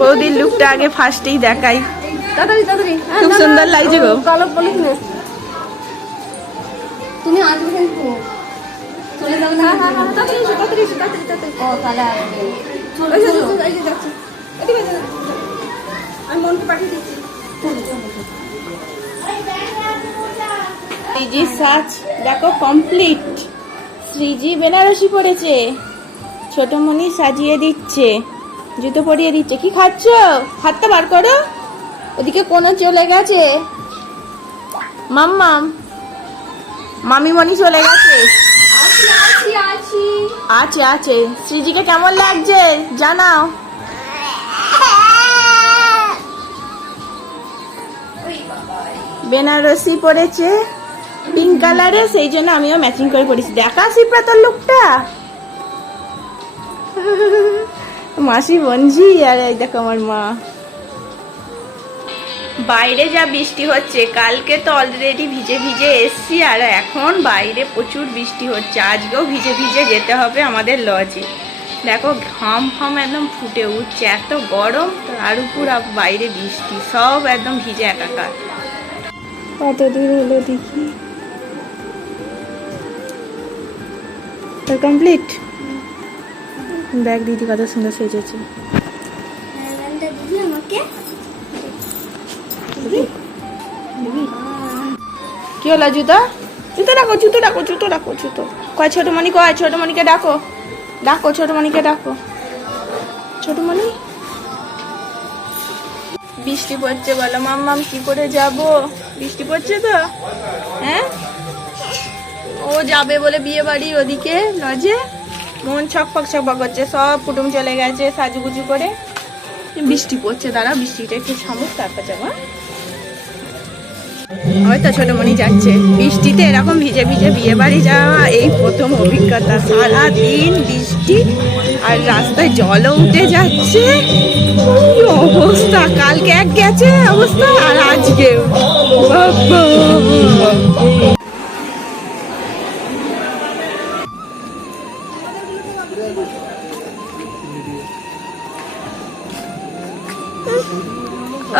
বৌদির লুকটা আগে ফার্স্টেই দেখাই। তাড়াতাড়ি তাড়াতাড়ি, খুব সুন্দর লাগছে গো। কালো বলিস না তুমি, আসবে কিন্তু চলে যাবে না। তাড়াতাড়ি তাড়াতাড়ি তাড়াতাড়ি তাড়াতাড়ি। ও তাহলে আসবে। আমি মনকে পাঠিয়ে দিচ্ছি। শ্রীজি সাজ দেখো কমপ্লিট। শ্রীজি বেনারসি পরেছে, ছোটমণি সাজিয়ে দিচ্ছে, জুতো পরিয়ে দিচ্ছে। কি খাচ্ছ? হাতটা বার করো। ওদিকে কোনো চলে গেছে মাম্মাম, মামিমণি চলে গেছে। আছে আছে। শ্রীজিকে কেমন লাগছে জানাও। বেনারসি পরেছে পিঙ্ক কালারে, সেই জন্য আমিও ম্যাচিং করে পরেছি। দেখা শিপ্রা তোর লুকটা। মাসি বঞ্জি আর এই দেখো আমার মা। বাইরে যা বৃষ্টি হচ্ছে, কালকে তো অলরেডি ভিজে ভিজে এসছি, আর এখন বাইরে প্রচুর বৃষ্টি হচ্ছে। আজকেও ভিজে ভিজে যেতে হবে আমাদের লজে। দেখো ঘাম ফাম একদম ফুটে উঠছে, এত গরম, তার উপর বাইরে বৃষ্টি, সব একদম ভিজে একাকার। কত দূর হলো দেখি। কমপ্লিট। দেখ দিদি কত সুন্দর সেজেছে। কি হলো? জুতো জুতো ডাকো, জুতো ডাকো, জুতো ডাকো, জুতো কয়। ছোটমণি কয়? ছোটমণিকে ডাকো, ডাকো ছোটমণিকে ডাকো। ছোটমণি বৃষ্টি পড়ছে, বলো মাম্মাম কি করে যাব? বৃষ্টি পড়ছে তো, হ্যাঁ। ও যাবে বলে বিয়ে বাড়ি ওদিকে লজে, মন ছকপক ছকপক করছে। সব কুটুম চলে গেছে সাজুগুজু করে। বৃষ্টি পড়ছে, দাঁড়া বৃষ্টিটা একটু থামুক তারপর যাবো। হয়তো ছোটমণি যাচ্ছে বৃষ্টিতে, এরকম ভিজে ভিজে বিয়ে বাড়ি যাওয়া এই প্রথম অভিজ্ঞতা। সারাদিন বৃষ্টি আর রাস্তায় জলও উঠে যাচ্ছে, কি অবস্থা। কালকে এক গেছে অবস্থা, আর আজকেও।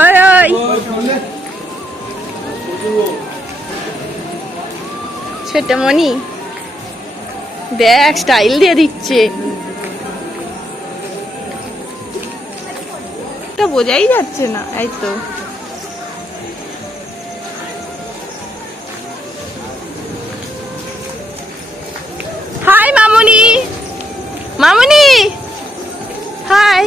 ওই ওই ছোটমণি দেখ স্টাইল দিয়ে দিচ্ছে, এটা বোঝাই যাচ্ছে না। এই তো হাই মামুনি, মামুনি হাই।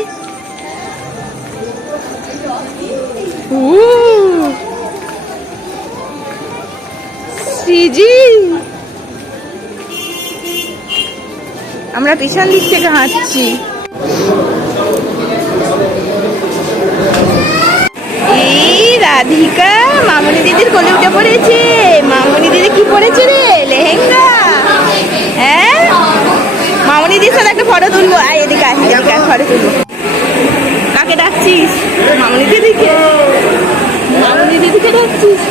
শ্রীজি আমরা পিছন দিক থেকে হাঁটছি। এই রাধিকা মামুনি দিদির কোলে উঠে পড়েছে। মামুনি দিদি কি পরেছে রে? লেহেঙ্গা। হ্যাঁ, মামুনি দিদির সাথে একটা ফটো তুলবো। আয় এদিকে, এদিকে ফটো তুলবো। কাকে ডাকছিস? মামুনি দিদিকে। মামুনি দিদিকে ডাকছিস?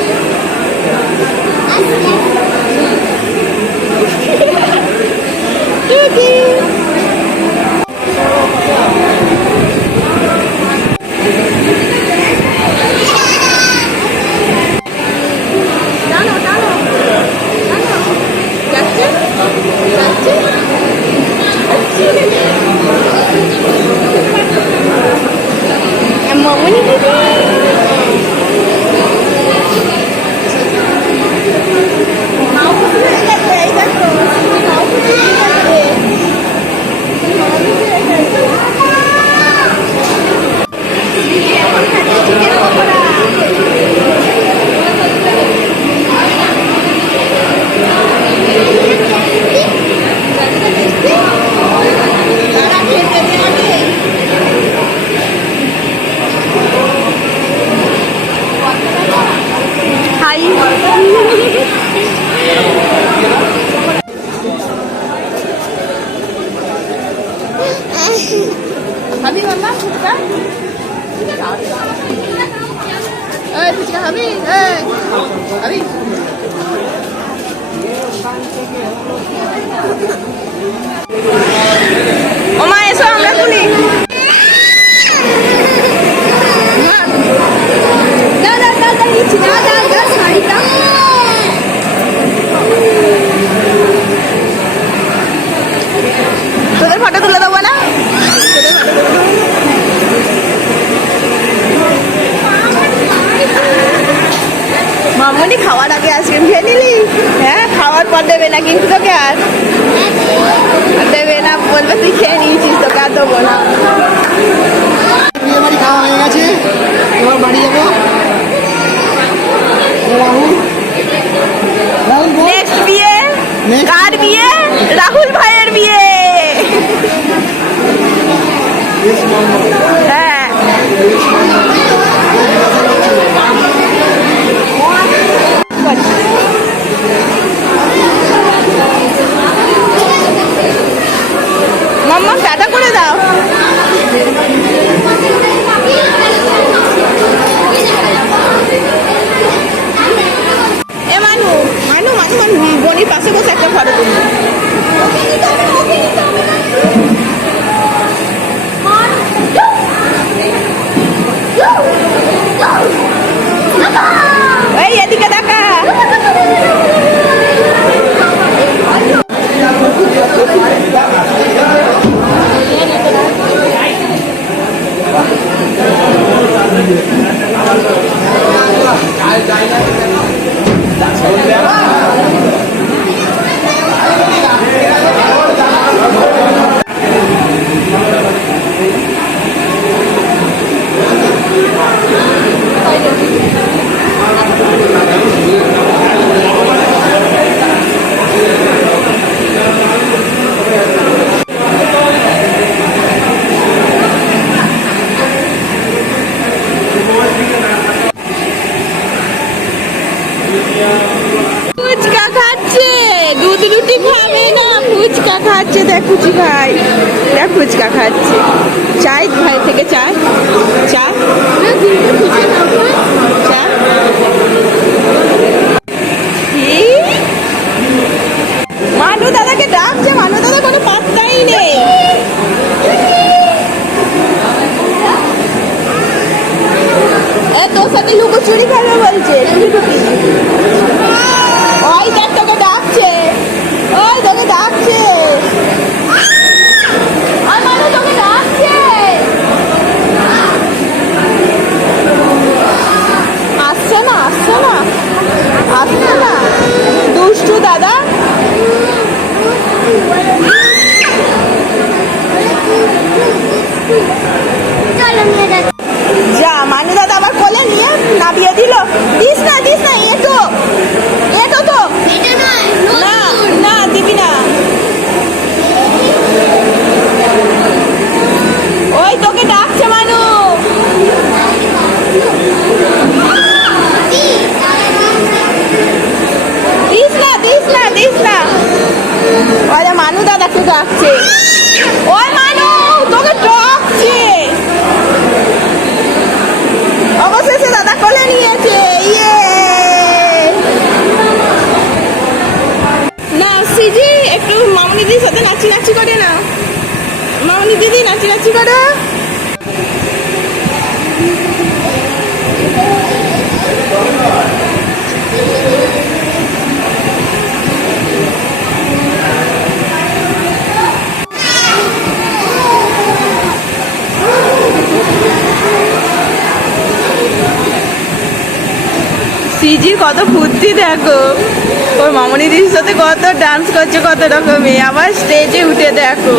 মামুনি দিদি Habi mama fuchka? Fuchka habi? Habi? Oma eso আমরা শুনি। বলি খাওয়ার আগে আইসক্রিম খেয়ে নিলি? হ্যাঁ, খাওয়ার পর দেবে না কিন্তু তোকে আর দেবে না, বলবে তুই খেয়ে নিয়েছিস, তোকে আর দেবো না। বিয়ে বাড়ি খাওয়া হয়ে গেছে, এবার বাড়ি যাবো। রাহুল রাহুল বল। নেক্সট বিয়ে Next কার বিয়ে? রাহুল ভাইয়ের বিয়ে। হ্যাঁ, মাম্মা টাটা করে দাও। এ মানু মানু মানু মানু বোনের পাশে বসে একটা ফটো তুলবো। এই এদিকে দেখা। ফুচকা খাচ্ছে, দুধ রুটি খাবে না, ফুচকা খাচ্ছে। দেখ ফুচি ভাই, দেখ ফুচকা খাচ্ছে। চাই ভাই থেকে চা, চা চা। কি? মানু দাদাকে ডাকছে, মানু দাদা কোনো পাত্তাই নেই। তোর সাথে লুকোচুরি খেলবে বলছে, লুকোচুরি। ওই দেখ তোকে ডাকছে, ওই তোকে ডাকছে, ওই মানু তোকে ডাকছে। আসছে না, আসছে না, আসছে না, দুষ্টু দাদা। যা মানু দাদা আবার কোলে নিয়ে নামিয়ে দিল। দিস না, দিস না, এটো এটো তো না, না দিবি না। ওই তোকে ডাকছে মানু। দিস না, দিস না, দিস না। ওই মানু দাদাকে ডাকছে। ওই মানু তোকে ডাকছে। অবশেষে দাদা কোলে নিয়েছে। ইয়ে না সিজি, একটু মামনি দিদির সাথে নাচি নাচি করে না। মামনি দিদি নাচি নাচি করে। সিজির কত ফুর্তি দেখো, ওর মামনি দিদির সাথে কত ডান্স করছে, কত রকমের। আবার স্টেজে উঠে দেখো।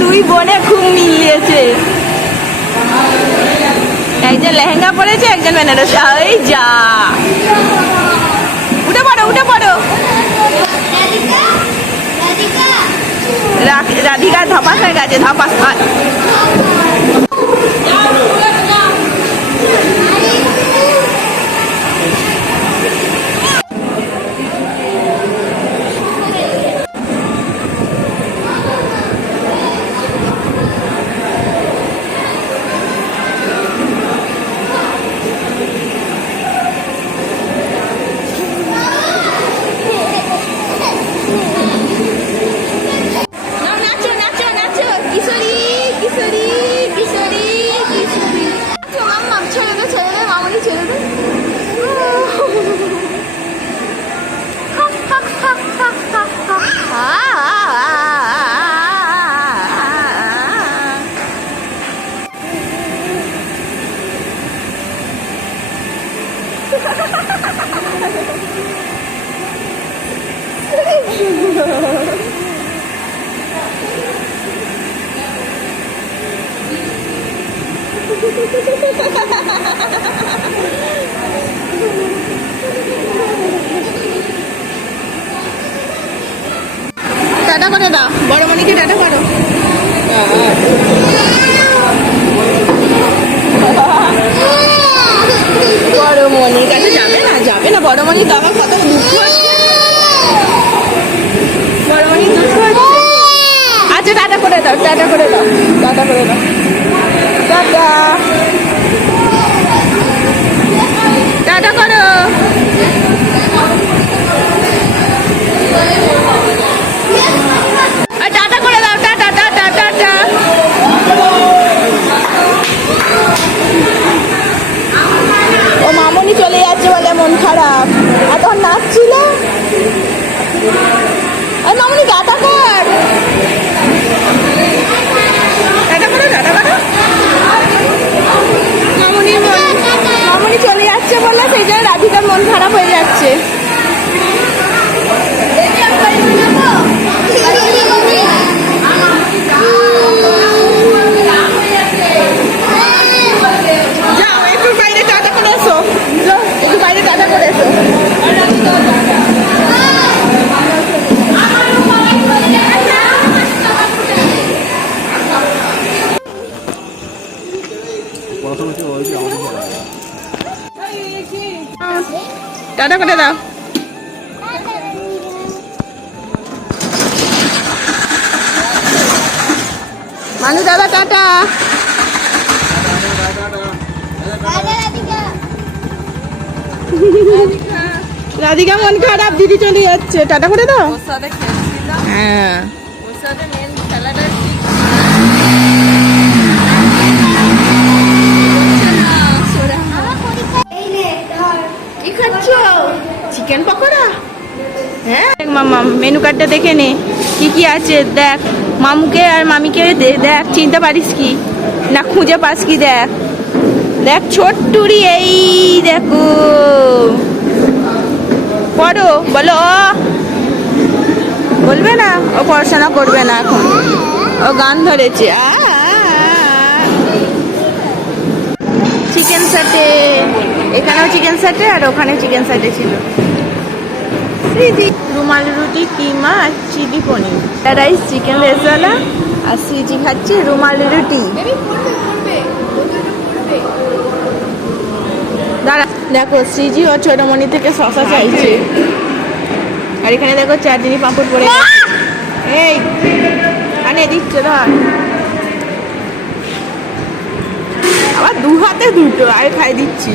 দুই বোনে খুব মিলিয়েছে। একজন লেহেঙ্গা পরেছে, একজন বেনারসি। এই যা, উঠে পড়ো, উঠে পড়ো। রাধিকা ধপাস হয়ে গেছে, ধপাস। নাচো নাচো নাচো, কিশোরী কিশোরী কিশোরী টাটা করে দাও, বড় মনিকে টাটা করো। বড় মনির কাছে যাবে না, যাবে না, বড় মনির বাবা কত দুঃখ হচ্ছে, বড় মনির দুঃখ হচ্ছে। আচ্ছা টাটা করে দাও, টাটা করে দাও, টাটা করে দাও, টাটা টাটা করো। টাটা করে দাও, টাটা টাটা টাটা। ও মামনি চলে যাচ্ছে বলে মন খারাপ, আর তখন নাচছিল। মামনি টাটা কর, টাটা করো, টাটা করো। মামনি চলে যাচ্ছে বলে সেই জন্য রাধিকার মন খারাপ হয়ে যাচ্ছে। যাও একটু বাইরে টাটা করে এসো, যাও একটু বাইরে টাটা করে এসো। টাটা করে দাও। মানু দাদা টাটা। রাধিকা মন খারাপ, দিদি চলে যাচ্ছে, টাটা করে দাও। হ্যাঁ কি খাচ্ছ? চিকেন পকোড়া? হ্যাঁ মামা মেনু কার্ডটা দেখে নে কি কি আছে, দেখ মামুকে আর মামিকে দেখ, চিনতে পারিস কি না খুঁজে পাস কি, দেখ দেখ ছোট্টুরি, এই দেখো পড়ো, বলো ও, বলবে না, ও পড়াশোনা করবে না এখন, ও গান ধরেছে। চিকেন স্যাটে, এখানেও চিকেন স্যাটে আর ওখানেও চিকেন স্যাটে ছিল। রুমালি রুটি, কিমা আর চিলি পনির, রাইস চিকেন রেজালা, আর সিজি খাচ্ছে রুমালি রুটি। দাঁড়া দেখো সিজি ও ছোটমণি থেকে শশা চাইছে, আর এখানে দেখো চাটনি পাঁপড় পড়ে গেছে। এই আনে দিচ্ছে, ধর আবার দু হাতে দুটো, আর খাই দিচ্ছি।